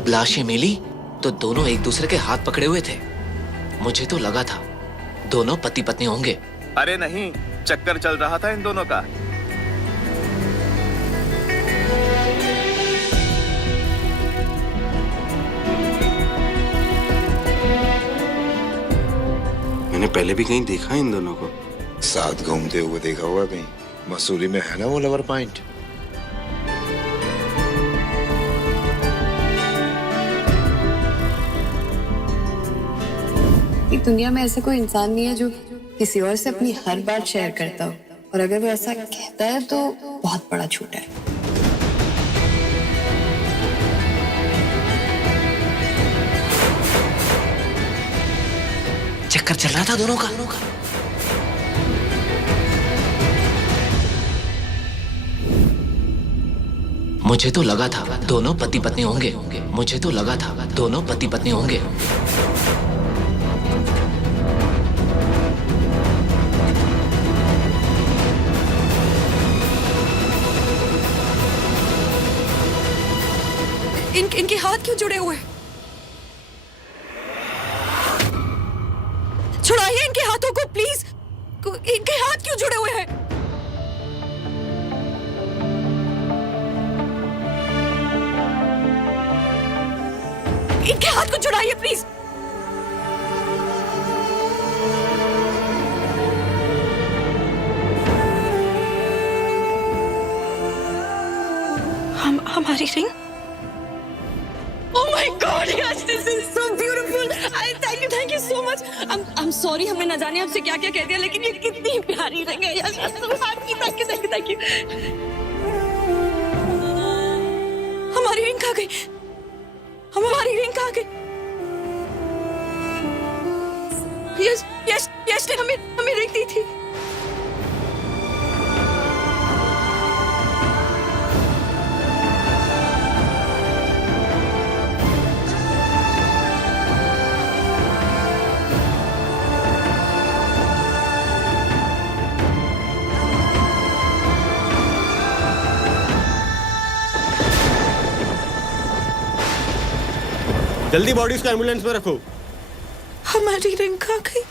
जब लाशें मिली तो दोनों एक दूसरे के हाथ पकड़े हुए थे। मुझे तो लगा था दोनों पति पत्नी होंगे। अरे नहीं, चक्कर चल रहा था इन दोनों का। मैंने पहले भी कहीं देखा है इन दोनों को। साथ घूमते हुए देखा हुआ कहीं। मसूरी में है ना वो लवर पॉइंट। इस दुनिया में ऐसा कोई इंसान नहीं है जो किसी और से अपनी हर बात शेयर करता हो, और अगर वो ऐसा कहता है तो बहुत बड़ा झूठ है। चक्कर चल रहा था दोनों का। मुझे तो लगा था दोनों पति पत्नी होंगे। मुझे तो लगा था दोनों पति पत्नी होंगे। इनके हाथ क्यों जुड़े हुए हैं? छुड़ाइए इनके हाथों को प्लीज। इनके हाथ क्यों जुड़े हुए हैं? इनके हाथ को छुड़ाइए प्लीज। हमारी ring. Oh my God, yes, this is so beautiful. Thank you so much. I'm sorry, हमने न जाने आपसे क्या क्या कह दिया, लेकिन ये कितनी प्यारी रिंग है यार। Thank you. हमारी रिंग कहाँ गई? हमारी रिंग कहाँ गई? यस ने हमें रिंग दी थी। जल्दी बॉडी उसको एम्बुलेंस में रखो। हमारी रिंग कहाँ गई?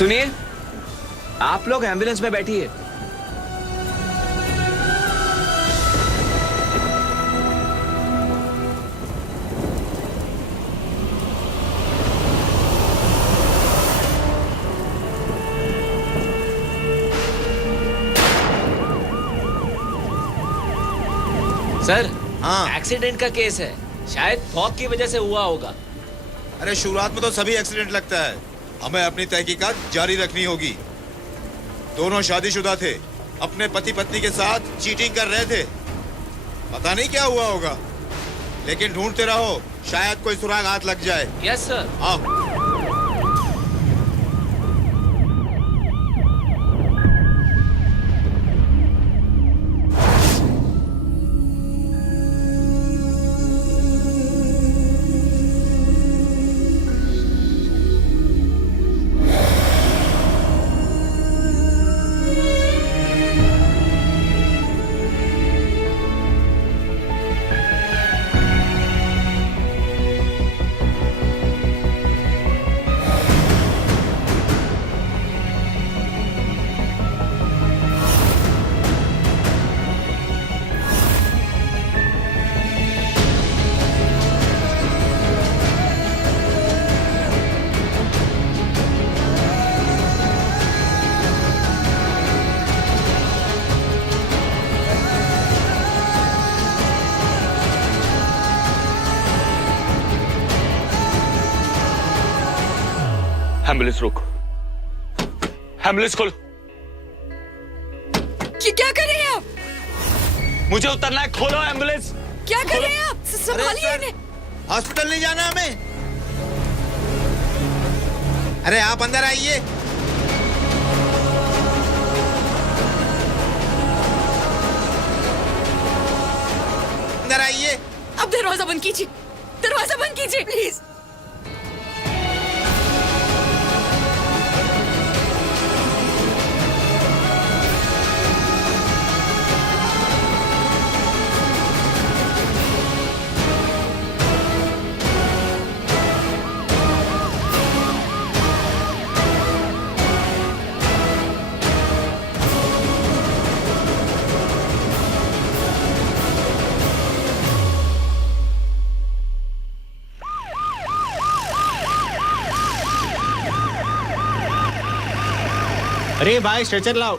सुनिए, आप लोग एम्बुलेंस में बैठिए। सर, हाँ। एक्सीडेंट का केस है, शायद फॉग की वजह से हुआ होगा। अरे शुरुआत में तो सभी एक्सीडेंट लगता है। हमें अपनी तहकीकात जारी रखनी होगी। दोनों शादीशुदा थे, अपने पति पत्नी के साथ चीटिंग कर रहे थे। पता नहीं क्या हुआ होगा, लेकिन ढूंढते रहो, शायद कोई सुराग हाथ लग जाए। Yes sir. आओ। एम्बुलेंस रोको, एम्बुलेंस खोलो। क्या कर रहे हैं आप? मुझे उतरना है, खोलो एम्बुलेंस। क्या कर रहे हैं आप? संभालिए इन्हें। हॉस्पिटल नहीं जाना हमें। अरे आप अंदर आइए। अंदर आइए। अब दरवाजा बंद कीजिए, दरवाजा बंद कीजिए प्लीज। अरे भाई स्ट्रेचर लाओ।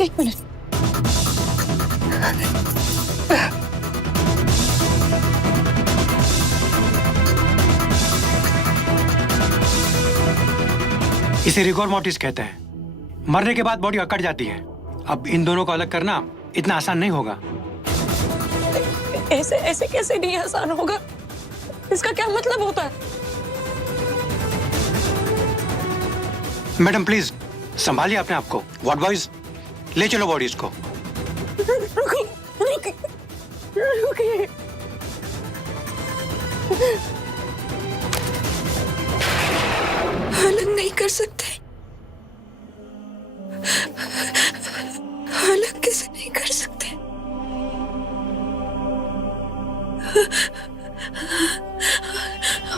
एक मिनट। इसे रिगोर मोर्टिस कहते हैं। मरने के बाद बॉडी अकड़ जाती है। अब इन दोनों को अलग करना इतना आसान नहीं होगा। ऐसे ऐसे कैसे नहीं आसान होगा? इसका क्या मतलब होता है? मैडम प्लीज संभालिए अपने आप को। वार्ड बॉयज ले चलो बॉडीज को। रुकिए। अलग नहीं कर सकते। अलग कैसे नहीं कर सकते?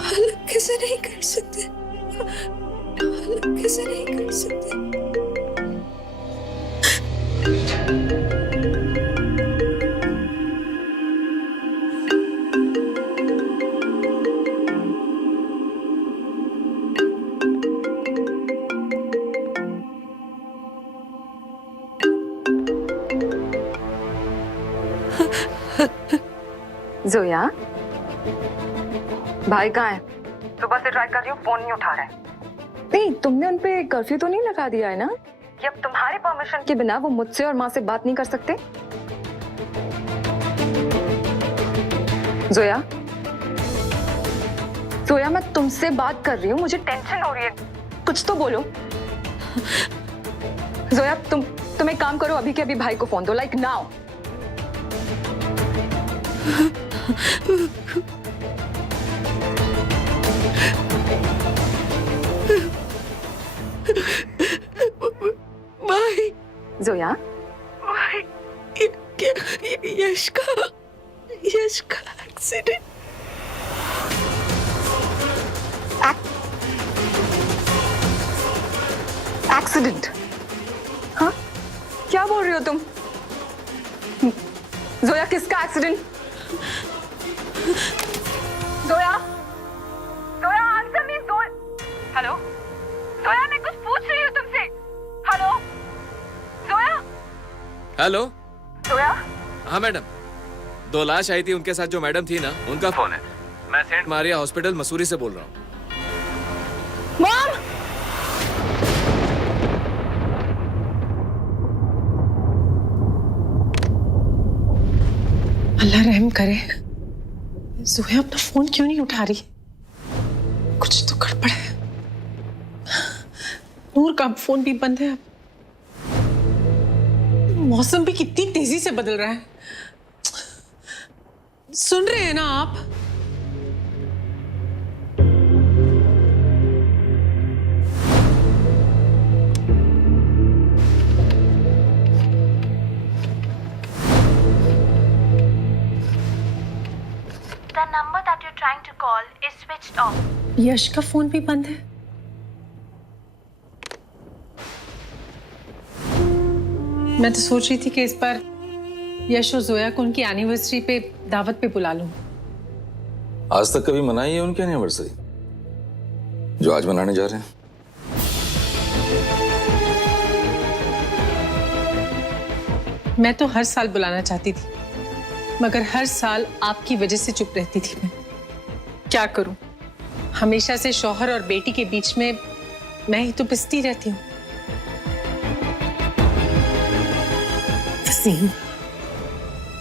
अलग कैसे नहीं कर सकते? अलग कैसे नहीं कर सकते? जोया, भाई कहाँ है? सुबह से ट्राई कर रही हूँ, फोन नहीं उठा रहा है। नहीं, तुमने उन पे कर्फ्यू तो नहीं लगा दिया है ना कि अब तुम्हारे परमिशन के बिना वो मुझसे और माँ से बात नहीं कर सकते? जोया, जोया मैं तुमसे बात कर रही हूँ, मुझे टेंशन हो रही है, कुछ तो बोलो। जोया तुम एक काम करो, अभी के अभी भाई को फोन दो, लाइक नाउ। भाई, जोया, भाई, यश का एक्सीडेंट। एक्सीडेंट? हाँ, क्या बोल रही हो तुम? जोया, किसका accident? Zoya, Zoya answer me. Hello Zoya, मैं कुछ पूछ रही हूँ तुमसे। हेलो जोया। हेलो। जोया। हाँ मैडम, 2 लाश आई थी, उनके साथ जो मैडम थी ना, उनका फोन है। मैं सेंट मारिया हॉस्पिटल मसूरी से बोल रहा हूँ। मॉम, अल्लाह रहम करे। जोया अपना फोन क्यों नहीं उठा रही? कुछ तो गड़बड़ है। नूर का फोन भी बंद है। अब मौसम भी कितनी तेजी से बदल रहा है। सुन रहे हैं ना आप? The number that you're trying to call is switched off. यश का फोन भी बंद है। मैं तो सोच रही थी कि इस बार यश और जोया को उनकी एनिवर्सरी पे दावत पे बुला लूं। आज तक कभी मनाई है उनकी एनिवर्सरी जो आज मनाने जा रहे हैं? मैं तो हर साल बुलाना चाहती थी, मगर हर साल आपकी वजह से चुप रहती थी मैं। क्या करूं? हमेशा से शौहर और बेटी के बीच में मैं ही तो पिसती रहती हूँ।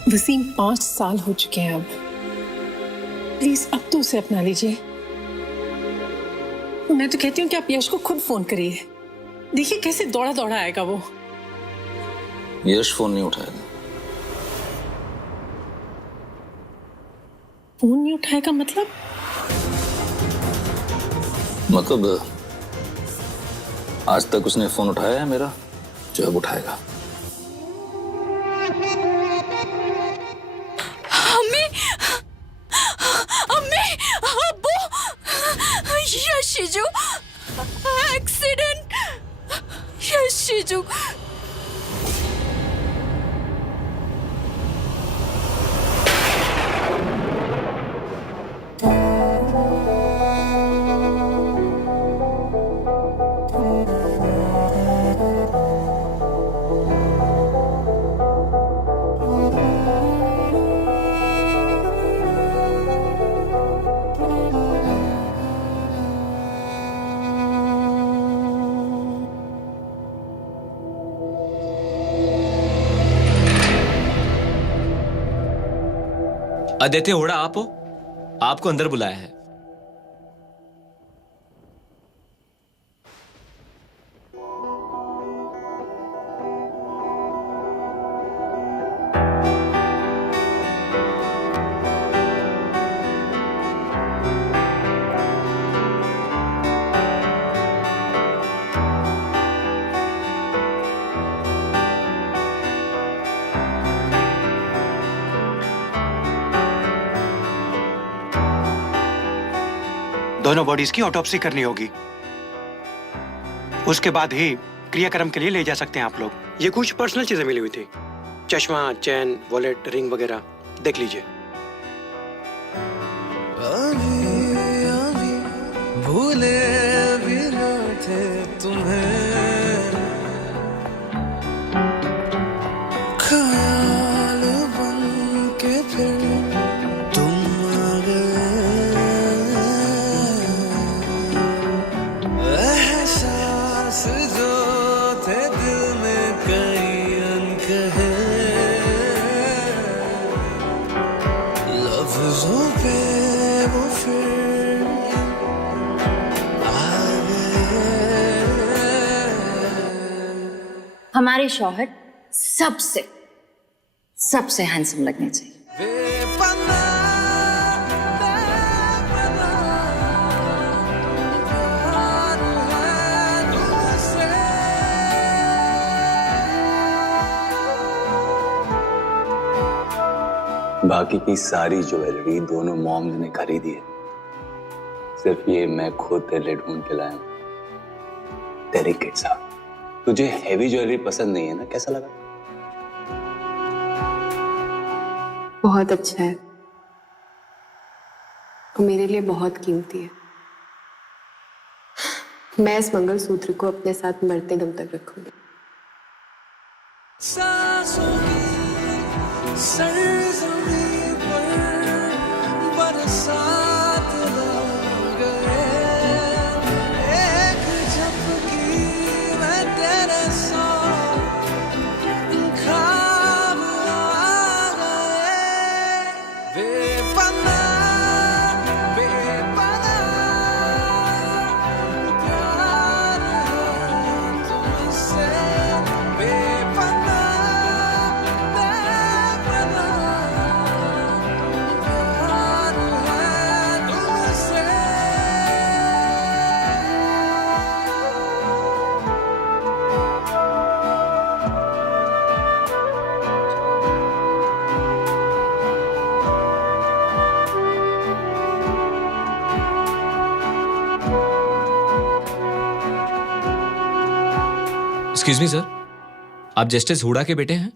वसीम 5 साल हो चुके हैं अब। प्लीज अब तो उसे अपना लीजिए। मैं तो कहती हूँ कि आप यश को खुद फोन करिए। देखिए कैसे दौड़ा दौड़ा आएगा वो। यश फोन नहीं उठाएगा। फोन नहीं उठाएगा मतलब? आज तक उसने फोन उठाया है मेरा, जो अब उठाएगा। अम्मी, अम्मी, अब्बू, यशीजू, एक्सीडेंट, यशीजू। आदित्य होड़ा आप हो? आपको अंदर बुलाया है। दोनों बॉडीज की ऑटोप्सी करनी होगी। उसके बाद ही क्रियाक्रम के लिए ले जा सकते हैं आप लोग। ये कुछ पर्सनल चीजें मिली हुई थी, चश्मा, चैन, वॉलेट, रिंग वगैरह, देख लीजिए। भूले भी न थे तुम्हें, ख्याल बन के फिर तुम आ गए, एहसास जो थे दिल में कई अनकहे, लफ्जों पे वो फिर आ गए। हमारे शौहर सबसे हैंडसम लगने चाहिए। बेपना बाकी की सारी ज्वेलरी दोनों मॉम्स ने खरीदी है, सिर्फ ये मैं खुद तेरे लिए ढूंढ के लाया हूं। तेरे के साथ तुझे हैवी ज्वेलरी पसंद नहीं है ना? कैसा लगा? बहुत अच्छा है, वो मेरे लिए बहुत कीमती है। मैं इस मंगलसूत्र को अपने साथ मरते दम तक रखूंगी। सांसों की सरजमीं पर बरसात ला गए, एक झपकी में तेरे साथ ख्वाब आ गए। बेपना बेपना प्यार है तुमसे, बेपना बेपना प्यार है तुमसे। एक्सक्यूज मी सर, आप जस्टिस हुडा के बेटे हैं?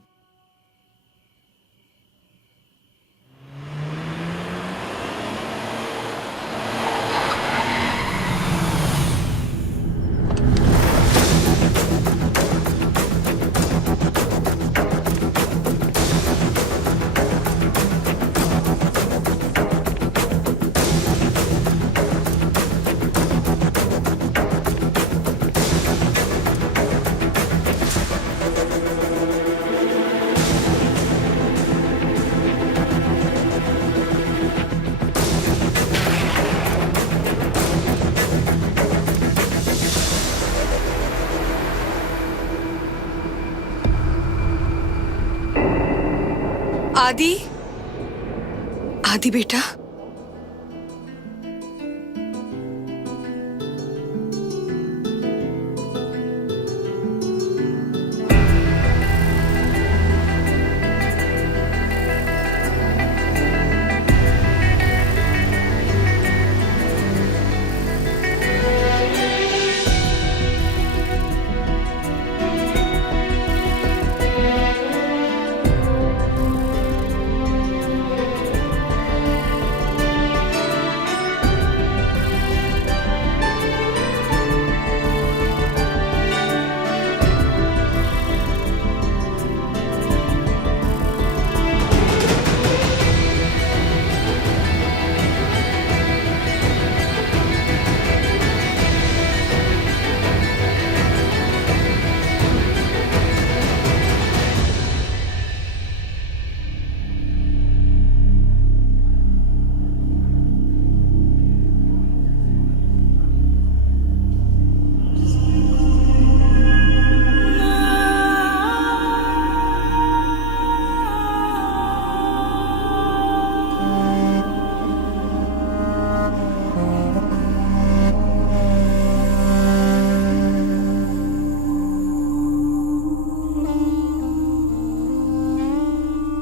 आदि, आदि बेटा,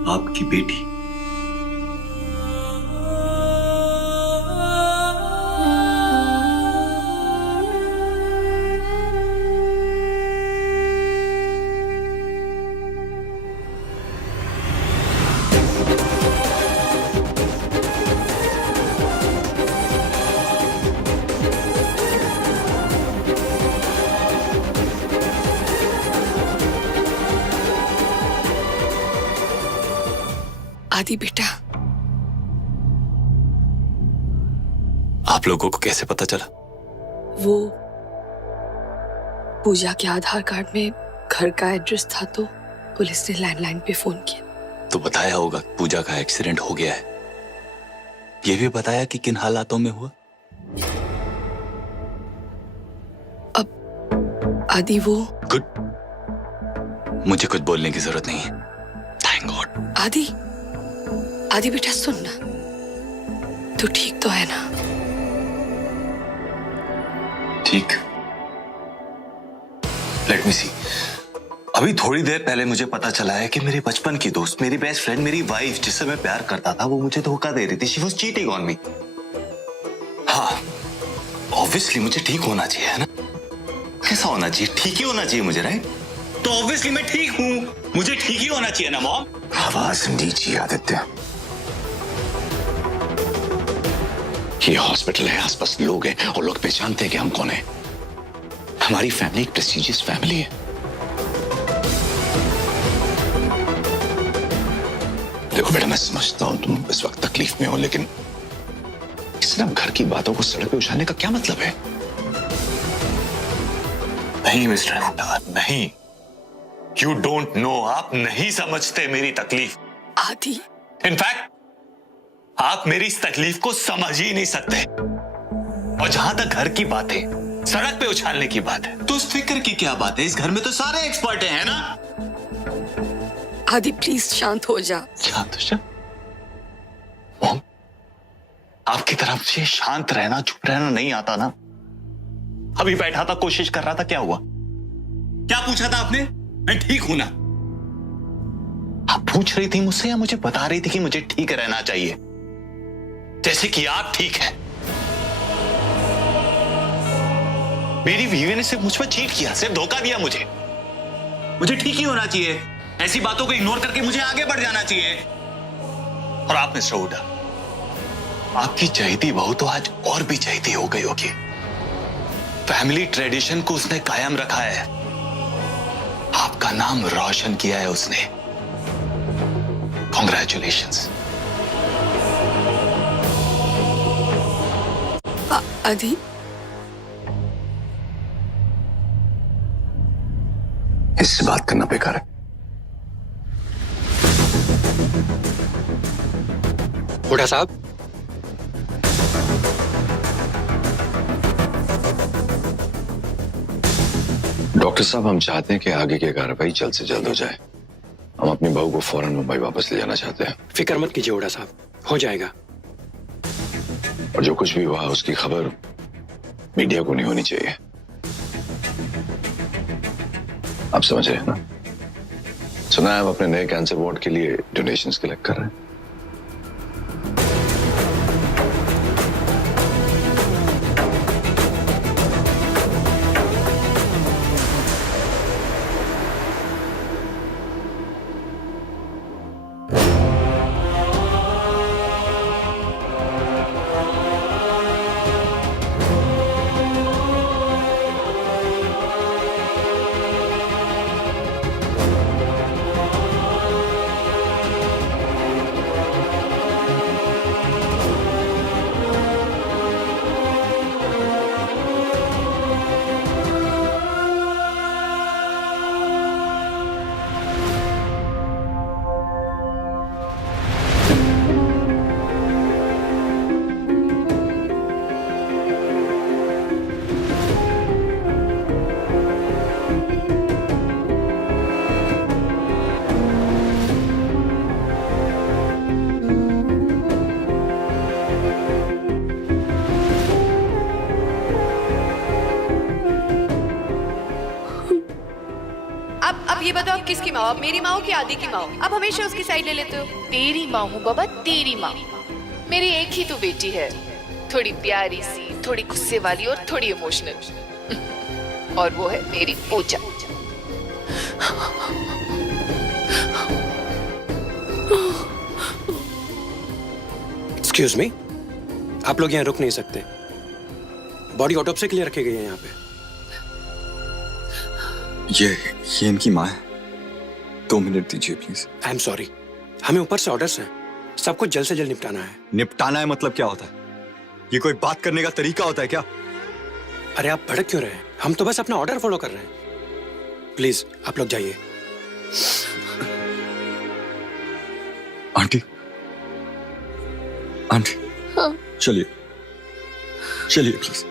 आपकी बेटी आदि बेटा, आप लोगों को कैसे पता चला? वो पूजा के आधार कार्ड में घर का एड्रेस था तो पुलिस ने लैंडलाइन पे फोन किया। तो बताया होगा पूजा का एक्सीडेंट हो गया है। ये भी बताया कि किन हालातों में हुआ? अब आदि वो गुड, मुझे कुछ बोलने की जरूरत नहीं है। Thank God. आदि, आदि बेटा सुन ना, तू ठीक तो है ना? ठीक। लेट मी सी। अभी थोड़ी देर पहले मुझे पता चला है कि मेरे बचपन की दोस्त, मेरी बेस्ट फ्रेंड, मेरी वाइफ जिससे मैं प्यार करता था, वो मुझे धोखा दे रही थी। She was cheating on me. हाँ, ऑब्वियसली मुझे ठीक होना चाहिए, है ना? कैसा होना चाहिए? ठीक ही होना चाहिए मुझे, राइट? तो ऑब्वियसली मैं ठीक हूं, मुझे ठीक ही होना चाहिए ना मॉम? आवाज नीची आदित्य। ये हॉस्पिटल है, आसपास लोग हैं और लोग पहचानते हैं कि हम कौन हैं। हमारी फैमिली एक प्रेस्टिजियस फैमिली है। देखो बेटा, मैं समझता हूं तुम इस वक्त तकलीफ में हो, लेकिन इस तरह घर की बातों को सड़क पे उछालने का क्या मतलब है? नहीं मिस्टर हुड्डा, नहीं। यू डोंट नो, आप नहीं समझते मेरी तकलीफ। आदि, इनफैक्ट आप मेरी इस तकलीफ को समझ ही नहीं सकते। और जहां तक घर की बातें, सड़क पे उछालने की बात है, तो उस फिक्र की क्या बात है? इस घर में तो सारे एक्सपर्ट हैं ना? आदि प्लीज शांत हो जा। शांत हो जा? मॉम, आपकी तरफ से शांत रहना, चुप रहना नहीं आता ना। अभी बैठा था, कोशिश कर रहा था, क्या हुआ? क्या पूछा था आपने? मैं ठीक हूं ना? आप पूछ रही थी मुझसे या मुझे बता रही थी कि मुझे ठीक रहना चाहिए, जैसे कि आप ठीक हैं? मेरी बीवी ने सिर्फ मुझ पर चीट किया, सिर्फ धोखा दिया मुझे। मुझे ठीक ही होना चाहिए। ऐसी बातों को इग्नोर करके मुझे आगे बढ़ जाना चाहिए। और आप मिस्टर हुड्डा, आपकी चहेती बहू तो आज और भी चहेती हो गई होगी। फैमिली ट्रेडिशन को उसने कायम रखा है, आपका नाम रोशन किया है उसने। कॉन्ग्रेचुलेशंस। आदि, इससे बात करना बेकार है। हुड्डा साहब, डॉक्टर साहब, हम चाहते हैं कि आगे की कार्रवाई जल्द से जल्द हो जाए हम अपनी बहू को फौरन मुंबई वापस ले जाना चाहते हैं। फिक्र मत कीजिए ओड़ा साहब, हो जाएगा। और जो कुछ भी हुआ उसकी खबर मीडिया को नहीं होनी चाहिए। आप समझ रहे हैं ना? सुना है आप अपने नए कैंसर वार्ड के लिए डोनेशंस कलेक्ट कर रहे हैं। अब ये बताओ किसकी माँ? अब मेरी माँ हो कि आदि की माँ हो? अब हमेशा उसकी साइड ले लेते हो। तेरी माँ हूँ बाबा, तेरी माँ। मेरी एक ही तो बेटी है, थोड़ी प्यारी सी, थोड़ी गुस्से वाली और थोड़ी इमोशनल, और वो है मेरी पूजा। एक्सक्यूज मी, आप लोग यहाँ रुक नहीं सकते। बॉडी ऑटोप्सी के लिए रखे गए हैं यहाँ पे। ये इनकी माँ है। 2 मिनट दीजिए प्लीज। आई एम सॉरी, हमें ऊपर से ऑर्डर्स हैं, सब कुछ जल्द से जल्द निपटाना है। निपटाना है मतलब क्या होता है? ये कोई बात करने का तरीका होता है क्या? अरे आप भड़क क्यों रहे हैं? हम तो बस अपना ऑर्डर फॉलो कर रहे हैं। प्लीज आप लोग जाइए। आंटी, आंटी, हाँ। चलिए चलिए प्लीज।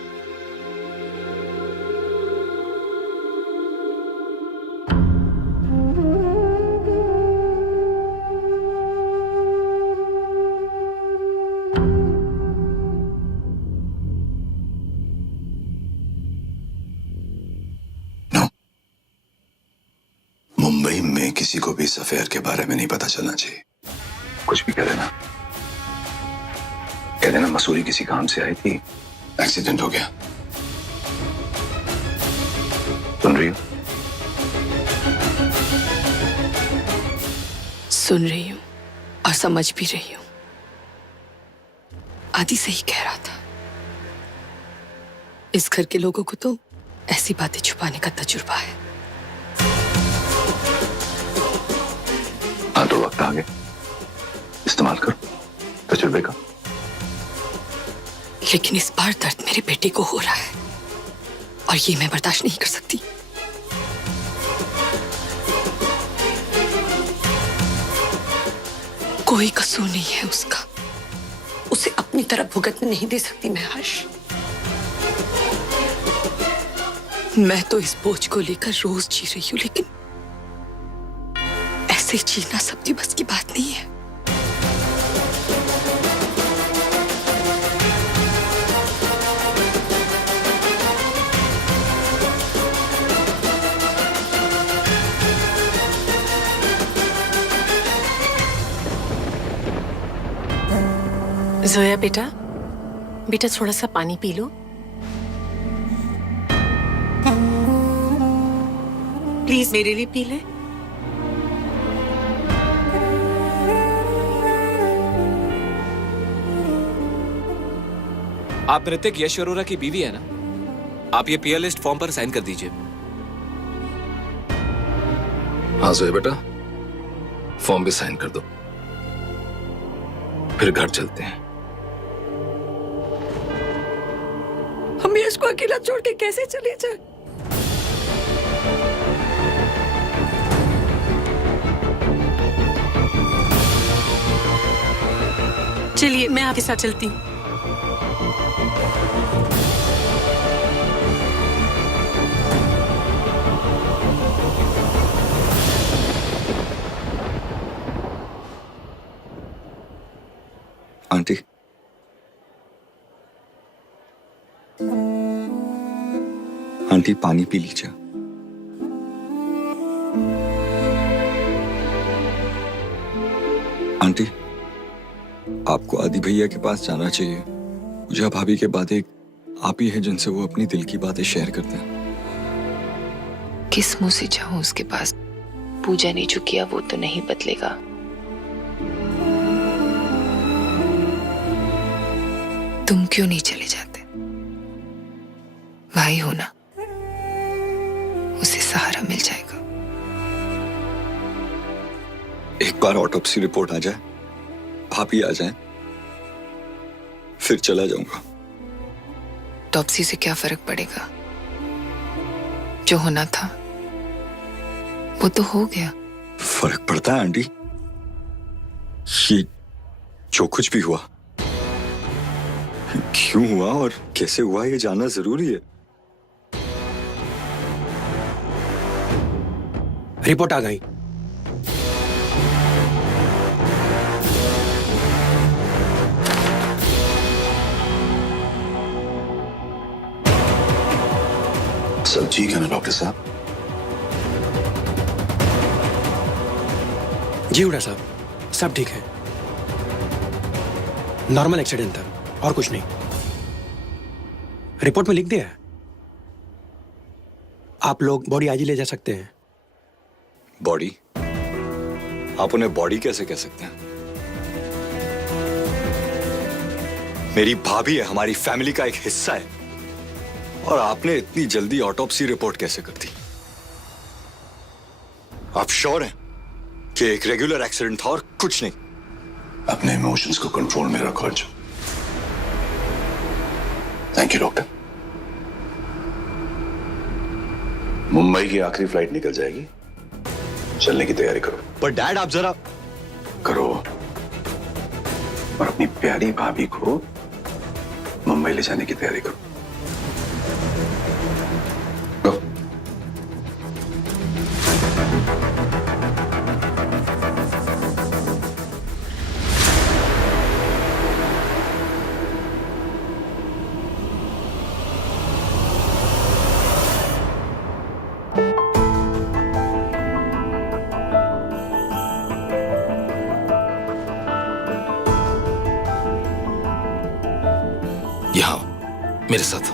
मुंबई में किसी को भी इस अफेयर के बारे में नहीं पता चलना चाहिए। कुछ भी कह देना, कह देना मसूरी किसी काम से आई थी, एक्सीडेंट हो गया। सुन रही हो? सुन रही हूँ और समझ भी रही हूँ। आदि सही कह रहा था। इस घर के लोगों को तो ऐसी बातें छुपाने का तजुर्बा है। हाँ तो वक्त आ गया, इस्तेमाल करो तजुर्बे का। लेकिन इस बार दर्द मेरे बेटे को हो रहा है और ये मैं बर्दाश्त नहीं कर सकती। कोई कसूर नहीं है उसका, उसे अपनी तरफ भुगतने नहीं दे सकती मैं हर्ष। मैं तो इस बोझ को लेकर रोज जी रही हूं, लेकिन ऐसे जीना सबके बस की बात नहीं है। जोया बेटा, बेटा थोड़ा सा पानी पी लो प्लीज, मेरे लिए पी ले। आप ऋतिक यश अरोरा की बीवी है ना? आप ये पीयर लिस्ट फॉर्म पर साइन कर दीजिए। हाँ जोया बेटा, फॉर्म भी साइन कर दो, फिर घर चलते हैं। हम यश को अकेला छोड़ के कैसे चले जाए? चलिए मैं आपके साथ चलती हूँ। आंटी पानी पी लीजिए। आंटी, आपको आदि भैया के पास जाना चाहिए। पूजा भाभी के बाद एक आप ही है जिनसे वो अपनी दिल की बातें शेयर करते हैं। किस मुंह से जाऊं उसके पास? पूजा ने जो किया वो तो नहीं बदलेगा। तुम क्यों नहीं चले जाते? भाई हो ना, उसे सहारा मिल जाएगा। एक बार ऑटोप्सी रिपोर्ट आ जाए, भाभी आ जाए, फिर चला जाऊंगा। ऑटोप्सी से क्या फर्क पड़ेगा? जो होना था वो तो हो गया। फर्क पड़ता है आंटी। ये जो कुछ भी हुआ, क्यों हुआ और कैसे हुआ, ये जानना जरूरी है। रिपोर्ट आ गई। सब ठीक है ना डॉक्टर साहब? जी उड़ा साहब, सब ठीक है। नॉर्मल एक्सीडेंट था और कुछ नहीं। रिपोर्ट में लिख दिया है। आप लोग बॉडी आज ही ले जा सकते हैं। बॉडी? आप उन्हें बॉडी कैसे कह सकते हैं? मेरी भाभी है, हमारी फैमिली का एक हिस्सा है। और आपने इतनी जल्दी ऑटोप्सी रिपोर्ट कैसे कर दी? आप श्योर हैं कि एक रेगुलर एक्सीडेंट था और कुछ नहीं? अपने इमोशंस को कंट्रोल में रखो Arjun. Thank you doctor. Mumbai की आखिरी फ्लाइट निकल जाएगी, चलने की तैयारी करो। पर डैड आप जरा करो और अपनी प्यारी भाभी को मुंबई ले जाने की तैयारी करो। यहाँ मेरे साथ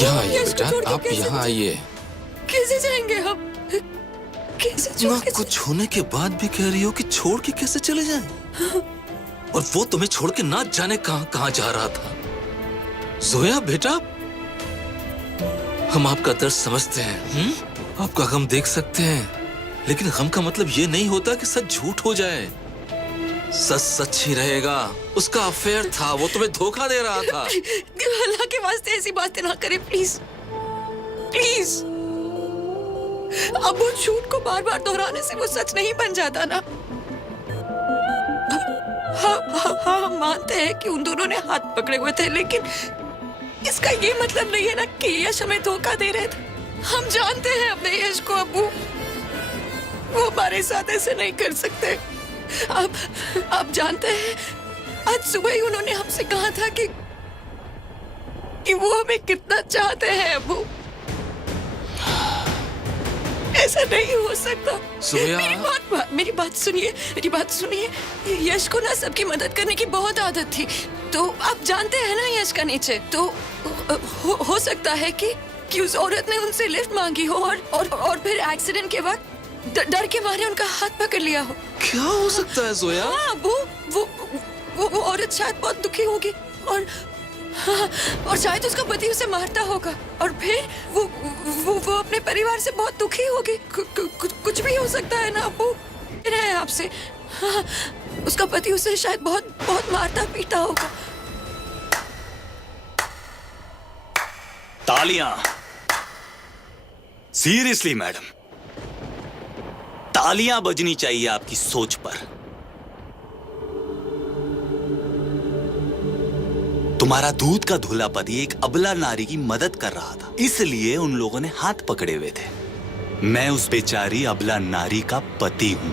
यहाँ आइए बेटा, आप यहाँ आइए। कैसे जाएंगे हम? कैसे ना कुछ होने के बाद भी कह रही हो कि छोड़ के कैसे चले जाएं? और वो तुम्हें छोड़ के ना जाने कहां जा रहा था। जोया बेटा, हम आपका दर्द समझते हैं, आपका गम देख सकते हैं, लेकिन गम का मतलब ये नहीं होता कि सच झूठ हो जाए। सच सच ही रहेगा। उसका अफेयर था, वो तुम्हें धोखा दे रहा था। अल्लाह के वास्ते ऐसी बातें ना करें प्लीज, प्लीज। अब वो झूठ को बार बार दोहराने से वो सच नहीं बन जाता ना। हाँ, हम मानते हैं कि उन दोनों ने हाथ पकड़े हुए थे, लेकिन इसका ये मतलब नहीं है ना कि यश हमें धोखा दे रहे थे। हम जानते हैं अपने यश को अब्बू, वो हमारे साथ ऐसे नहीं कर सकते। आप जानते हैं, आज सुबह ही उन्होंने हमसे कहा था कि वो हमें कितना चाहते हैं अब्बू। ऐसा नहीं हो सकता। मेरी बात सुनिए, मेरी बात सुनिए। यश को ना सबकी मदद करने की बहुत आदत थी, तो आप जानते हैं ना यश का नेचर। तो हो सकता है कि उस औरत ने उनसे लिफ्ट मांगी हो और फिर एक्सीडेंट के बाद डर के मारे उनका हाथ पकड़ लिया हो। क्या हो सकता है जोया? हाँ, वो औरत शायद बहुत दुखी होगी और शायद उसका पति उसे मारता होगा, और फिर वो अपने परिवार से बहुत दुखी होगी। कुछ भी हो सकता है ना अब्बू। है आपसे, हाँ, उसका पति उसे शायद बहुत मारता पीटा होगा। तालियां। सीरियसली मैडम, तालियां बजनी चाहिए आपकी सोच पर। तुम्हारा दूध का धुला पति एक अबला नारी की मदद कर रहा था, इसलिए उन लोगों ने हाथ पकड़े हुए थे। मैं उस बेचारी अबला नारी का पति हूं।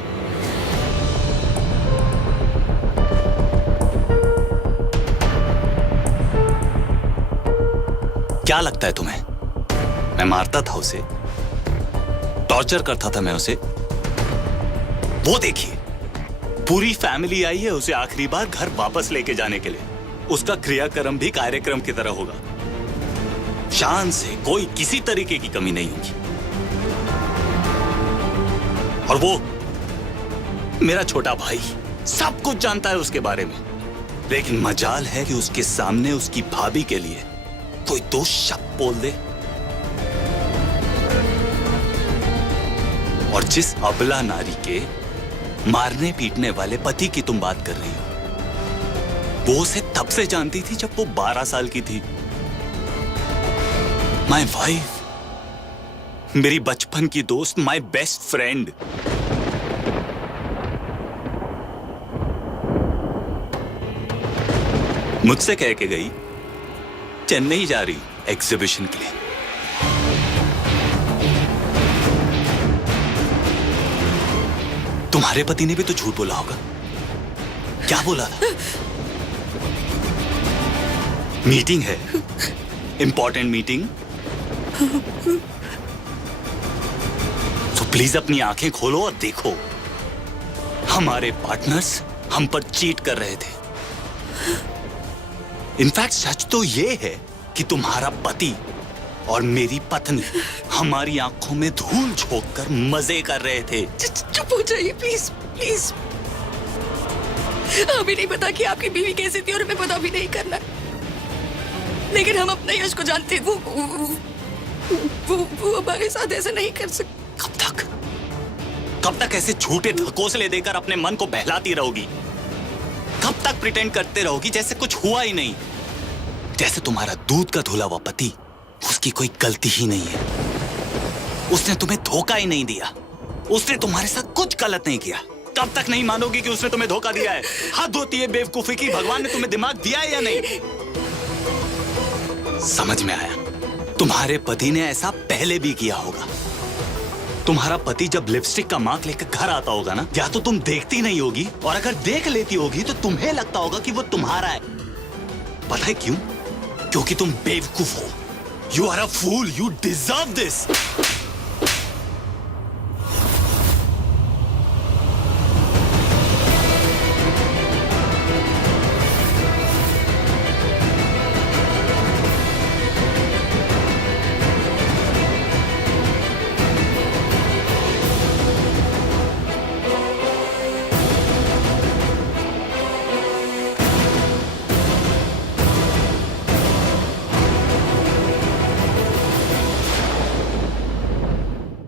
क्या लगता है तुम्हें मैं मारता था उसे, टॉर्चर करता था मैं उसे? वो देखिए पूरी फैमिली आई है उसे आखिरी बार घर वापस लेके जाने के लिए। उसका क्रियाक्रम भी कार्यक्रम की तरह होगा, शान से, कोई किसी तरीके की कमी नहीं होगी। और वो मेरा छोटा भाई सब कुछ जानता है उसके बारे में, लेकिन मजाल है कि उसके सामने उसकी भाभी के लिए कोई दो शब्द बोल दे। और जिस अबला नारी के मारने पीटने वाले पति की तुम बात कर रही हो, वो उसे तब से जानती थी जब वो 12 साल की थी। माय वाइफ, मेरी बचपन की दोस्त, माय बेस्ट फ्रेंड। मुझसे कह के गई चेन्नई जा रही एग्जीबिशन के लिए। तुम्हारे पति ने भी तो झूठ बोला होगा। क्या बोला था? मीटिंग है, इंपॉर्टेंट मीटिंग। तो प्लीज अपनी आंखें खोलो और देखो, हमारे पार्टनर्स हम पर चीट कर रहे थे। इनफैक्ट सच तो यह है कि तुम्हारा पति और मेरी पत्नी हमारी आंखों में धूल झोंककर मजे कर रहे थे। चुप हो जाइए प्लीज प्लीज। हमें नहीं पता कि आपकी बीवी कैसी थी और हमें पता भी नहीं करना, लेकिन हम अपने यश को जानते। वो हमारे साथ ऐसे नहीं कर सकते। कब तक ऐसे झूठे धकोसले देकर अपने मन को बहलाती रहोगी? कब तक प्रिटेंड करते रहोगी जैसे कुछ हुआ ही नहीं, जैसे तुम्हारा दूध का धुला हुआ पति, उसकी कोई गलती ही नहीं है। उसने तुम्हें धोखा ही नहीं दिया, उसने तुम्हारे साथ कुछ गलत नहीं किया। कब तक नहीं मानोगी कि उसने तुम्हें धोखा दिया है? हद होती है बेवकूफी की। भगवान ने तुम्हें दिमाग दिया है या नहीं? समझ में आया, तुम्हारे पति ने ऐसा पहले भी किया होगा। तुम्हारा पति जब लिपस्टिक का मार्क लेकर घर आता होगा ना, या तो तुम देखती नहीं होगी, और अगर देख लेती होगी तो तुम्हें लगता होगा कि वो तुम्हारा है। पता है क्यों? क्योंकि तुम बेवकूफ हो। You are a fool. You deserve this.